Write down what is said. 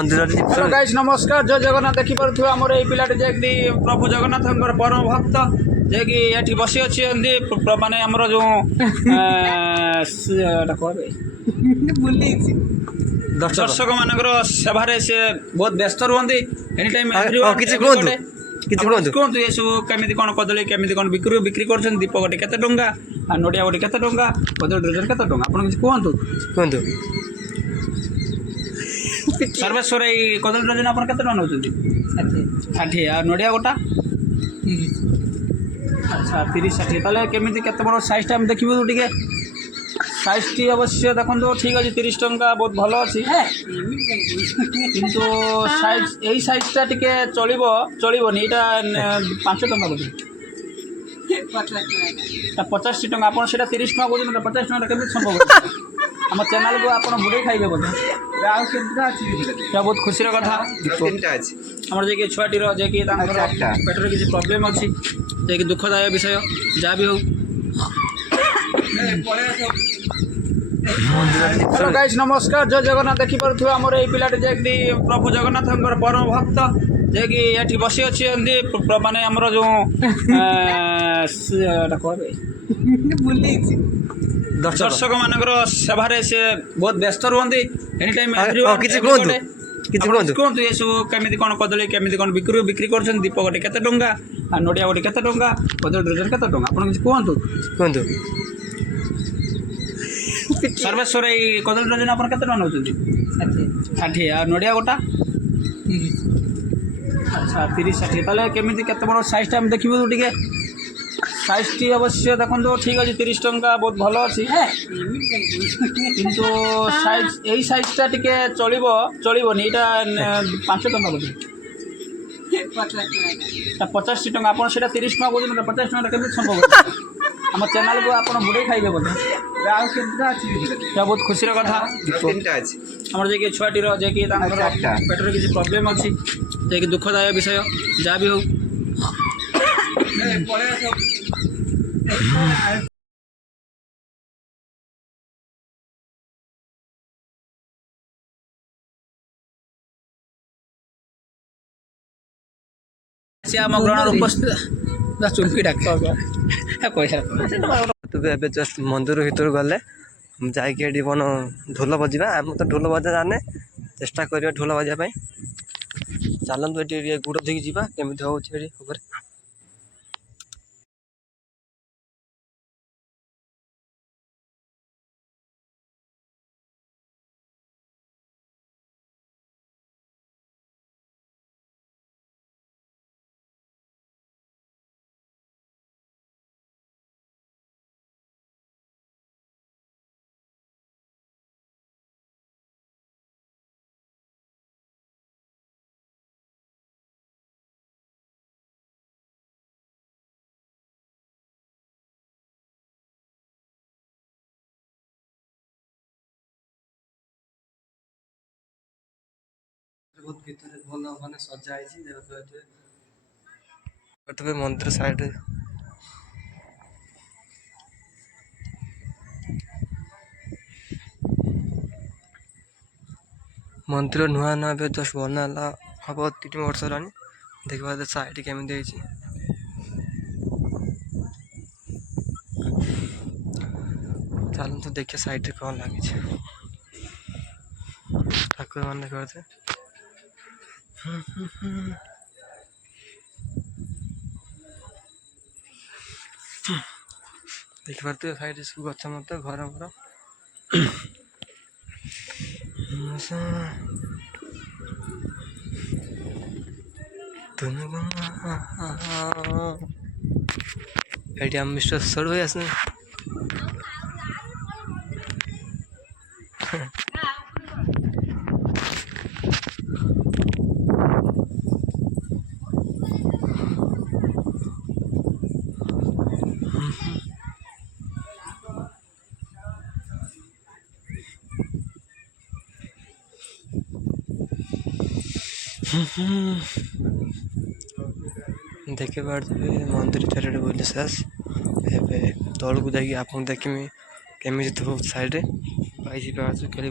मंदिर hello guys नमस्कार जय जगन्नाथ देखि पारुथि हमर ए पिलाटे जे कि प्रभु जगन्नाथंकर परम भक्त जे कि एठी बसी अछि माने हमर जो एटा कहबे दर्शक मानकर सेवारे से बहुत व्यस्त रहंदी एनी टाइम कहतु ये सब केमिति कोन कदली केमिति कोन बिक्री करछन दीप गोटे केते टंका आ नडिया गोटे केते टंका कदली डजन केते टंका आपन किछ कहतु सर्वेश्वर कदली डजन आप केते टन नौଛନ୍ତି 60 आ नडिया गोटा अच्छा 30 60 ताले केमिति केते बड़ साइज टाइम देखिबो टिके साइज टी अवश्य देखो ठीक अच्छे 30 टंका बहुत भल अच्छी किंतु साइज यही साइजटा टिके चलनी यहाँ 5 टंका बोझे 50 टंका आप 30 टंका बोझे 50 टंका केमी संभव आम चैनल को आप बुड़े खाइबे बोधे बहुत खुशी कथा आम जे छुआटीर जे कि पेटर किसी प्रोब्लेम अच्छी जे कि दुखदायक विषय जहाँ भी हो हेलो गाइस नमस्कार जय जगन्नाथ देखि पारुथि हमर ए पिलाटे जे कि प्रभु जगन्नाथंकर परम भक्त जे कि एठी बसी अछि माने हमर जो एटा कहबे दर्शक मानकर सेवारे से बहुत व्यस्त रहंदी एनी टाइम कहतु ये सब केमिति कोन कदली केमिति कोन बिक्री करछन दीप गोटे केते टंका आ नडिया गोटे केते टंका कदली डजन केते टंका आपन किछ कहतु सर्वेश्वर कदली डजन आप केते टन नौଛନ୍ତି 60 आ नडिया गोटा अच्छा 30 60 ताले केमिति केते बड़ साइज टाइम देखिबो टिके साइज टी अवश्य देखो ठीक अच्छे 30 टंका बहुत भल अच्छी किंतु साइज यही साइजटा टिके चलनी यहाँ 5 टंका बोझे 50 टंका आप 30 टंका बोझे 50 टंका केमी संभव आम चैनल को आप बुड़े खाइबे बोधे बहुत खुशी कथा आम जे छुआटीर जे कि पेटर किसी प्रोब्लेम अच्छी जे कि दुखदायक विषय जहाँ भी हो आम ग्रहण उपस्थित चुमकी डाक्टर तबे जस्ट मंदिर भीतर गले जाइए कौन ढोल बजा आम तो ढोल बजा जाने चेष्टा करिया ढोल बजा चलतु ये गुड़ धोकी जावा केमी हो बहुत भीतर भल माने सजा मंदिर साइड मंदिर नुआ नुआ भी जस्ट बना हम 3 वर्ष है देखा साइड केमी चलते देखिए साइड कौन लगे ठाकुर मान करते देखी पारे साइड सब गच मत घर घर ये आम मिस्टर सर भाई आस देखे पारे मंदिर चारिटे बोले शेष ए तौल को जाकि आप देखमी केमी साइड पाई खेल